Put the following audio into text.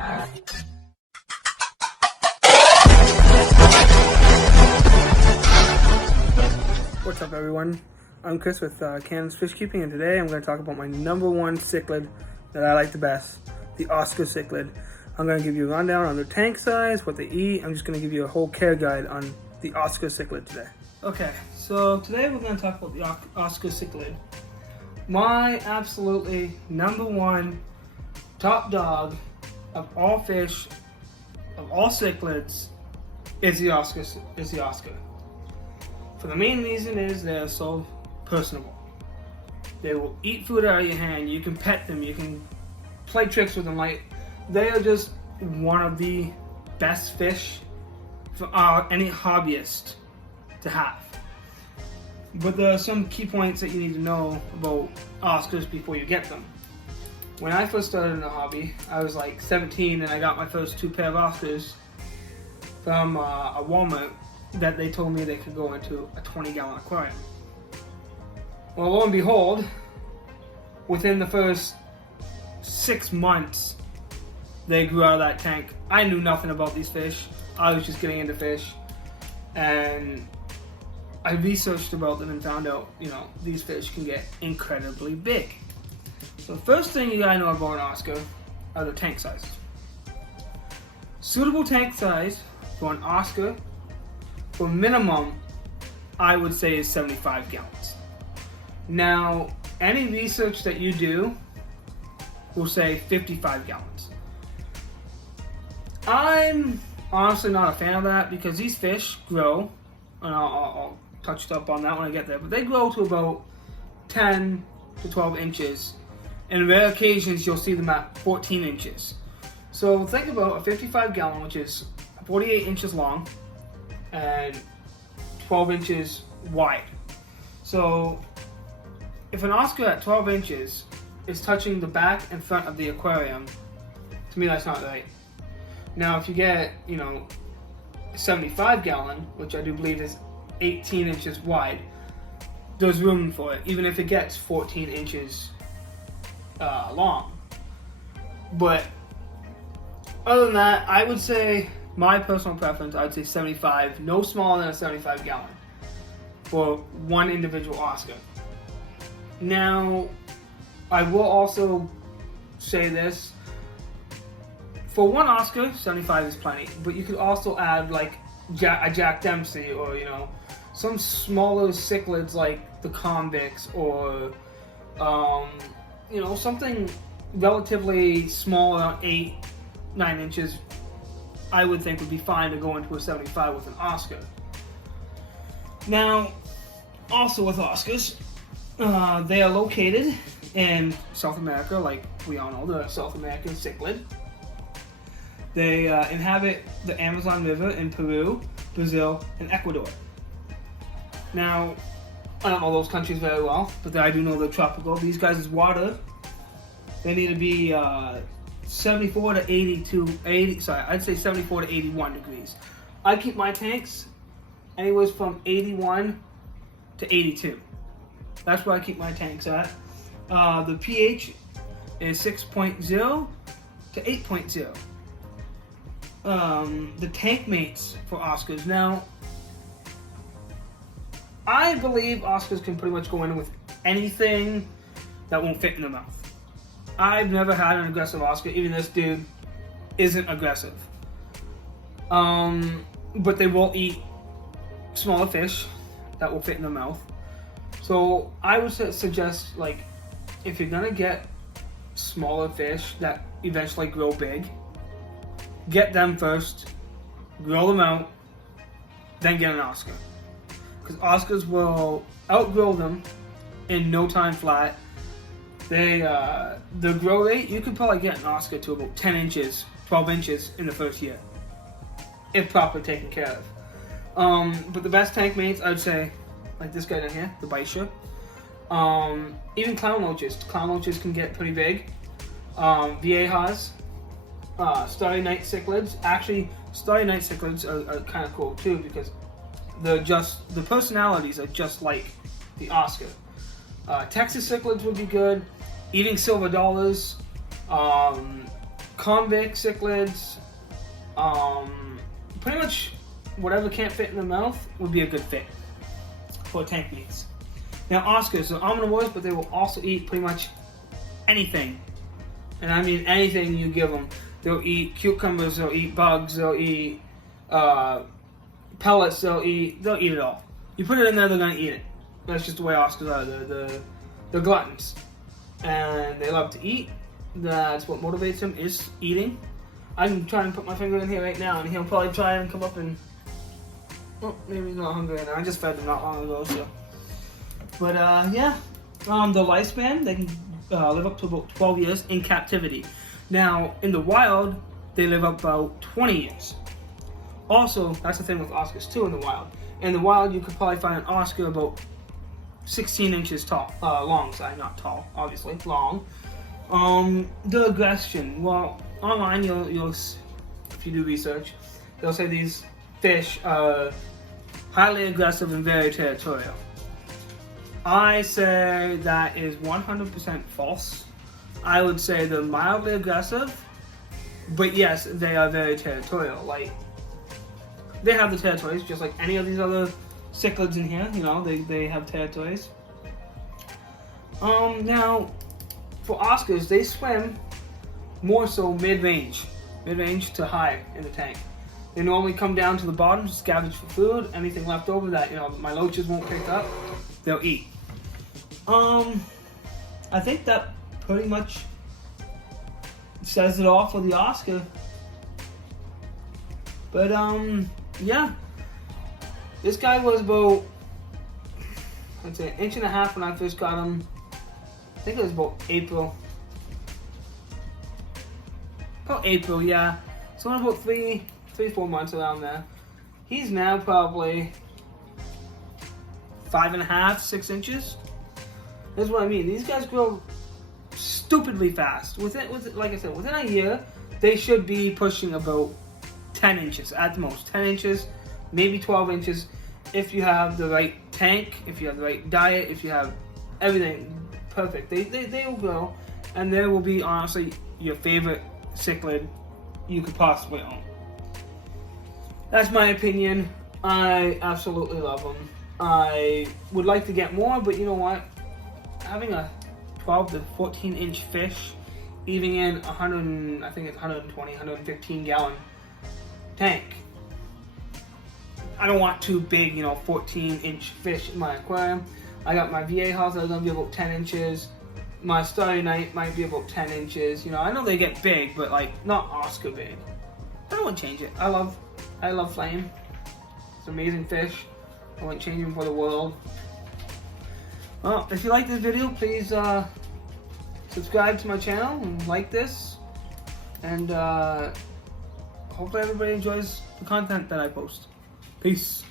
What's up, everyone? I'm Chris with Cannon's Fish Keeping, and today I'm going to talk about my #1 cichlid that I like the best, the Oscar cichlid. I'm going to give you a rundown on their tank size, what they eat. I'm just going to give you a whole care guide on the Oscar cichlid today. Okay, so today we're going to talk about the Oscar cichlid. My absolutely #1 top dog of all fish, of all cichlids, is the Oscar. For the main reason is they're so personable. They will eat food out of your hand. You can pet them. You can play tricks with them. Like, they are just one of the best fish for any hobbyist to have. But there are some key points that you need to know about Oscars before you get them. When I first started in the hobby, I was like 17 and I got my first 2 pair of Oscars from a Walmart that they told me they could go into a 20-gallon aquarium. Well, lo and behold, within the first 6 months, they grew out of that tank. I knew nothing about these fish. I was just getting into fish, and I researched about them and found out, these fish can get incredibly big. So the first thing you gotta know about an Oscar are the tank sizes. Suitable tank size for an Oscar, for minimum, I would say, is 75 gallons. Now, any research that you do will say 55 gallons. I'm honestly not a fan of that because these fish grow, and I'll touch up on that when I get there, but they grow to about 10 to 12 inches. And rare occasions, you'll see them at 14 inches. So think about a 55 gallon, which is 48 inches long and 12 inches wide. So if an Oscar at 12 inches is touching the back and front of the aquarium, to me that's not right. Now if you get, a 75 gallon, which I do believe is 18 inches wide, there's room for it, even if it gets 14 inches long. But other than that, I would say, my personal preference, I would say 75, no smaller than a 75 gallon for one individual Oscar. Now, I will also say this, for one Oscar, 75 is plenty, but you could also add like a Jack Dempsey or, some smaller cichlids like the convicts or, something relatively smaller, 8-9 inches, I would think would be fine to go into a 75 with an Oscar. Now, also with Oscars, they are located in South America, like we all know, the South American cichlid. They inhabit the Amazon River in Peru, Brazil, and Ecuador. Now, I don't know those countries very well, but I do know they're tropical. These guys' water, they need to be 74 to 81 degrees. I keep my tanks anywhere from 81 to 82. That's where I keep my tanks at. The pH is 6.0 to 8.0. The tank mates for Oscars. Now, I believe Oscars can pretty much go in with anything that won't fit in their mouth. I've never had an aggressive Oscar. Even this dude isn't aggressive. But they will eat smaller fish that will fit in their mouth. So I would suggest, like, if you're gonna get smaller fish that eventually grow big, get them first, grow them out, then get an Oscar. Because Oscars will outgrow them in no time flat. The grow rate, you could probably get an Oscar to about 10 inches, 12 inches in the first year, if properly taken care of. But the best tank mates, I would say, like this guy down here, the Bisha. Even clown loaches. Clown loaches can get pretty big. Viejas, Starry Night cichlids. Actually, Starry Night cichlids are kind of cool too because the personalities are just like the Oscar. Texas cichlids would be good. Eating silver dollars, convict cichlids, pretty much whatever can't fit in the mouth would be a good fit for tank meats. Now Oscars are omnivores, but they will also eat pretty much anything. And I mean anything you give them. They'll eat cucumbers, they'll eat bugs, they'll eat pellets, they'll eat it all. You put it in there, they're gonna eat it. That's just the way Oscars are. They're gluttons. And they love to eat. That's what motivates them, is eating. I can try and put my finger in here right now, and he'll probably try and come up and... Oh, maybe he's not hungry right now. I just fed him not long ago, so... But, yeah. The lifespan, they can live up to about 12 years in captivity. Now, in the wild, they live up about 20 years. Also, that's the thing with Oscars, too, in the wild. In the wild, you could probably find an Oscar about 16 inches tall. Long, sorry, not tall, obviously, long. The aggression. Well, online, you'll if you do research, they'll say these fish are highly aggressive and very territorial. I say that is 100% false. I would say they're mildly aggressive, but yes, they are very territorial. Like, they have the territories, just like any of these other cichlids in here. You know, they have territories. Now, for Oscars, they swim more so mid-range to high in the tank. They normally come down to the bottom to scavenge for food. Anything left over that, you know, my loaches won't pick up, they'll eat. I think that pretty much says it all for the Oscar. But, yeah. This guy was about, I'd say, 1.5 inches when I first got him. I think it was about April. About April, yeah. So in about 4 months around there. He's now probably 5.5, 6 inches. That's what I mean. These guys grow stupidly fast. Like I said, within a year, they should be pushing about 10 inches at the most. 10 inches, maybe 12 inches, if you have the right tank, if you have the right diet, if you have everything perfect. They will grow, and they will be honestly your favorite cichlid you could possibly own. That's my opinion. I absolutely love them. I would like to get more, but you know what? Having a 12 to 14 inch fish, eating in 100, I think it's 120, 115 gallon tank. I don't want too big, 14 inch fish in my aquarium. I got my VA house that are gonna be about 10 inches. My Starry Night might be about 10 inches. I know they get big, but like not Oscar big. I don't want to change it. I love Flame. It's an amazing fish. I wouldn't change him for the world. Well, if you like this video, please subscribe to my channel and like this. And hopefully everybody enjoys the content that I post. Peace.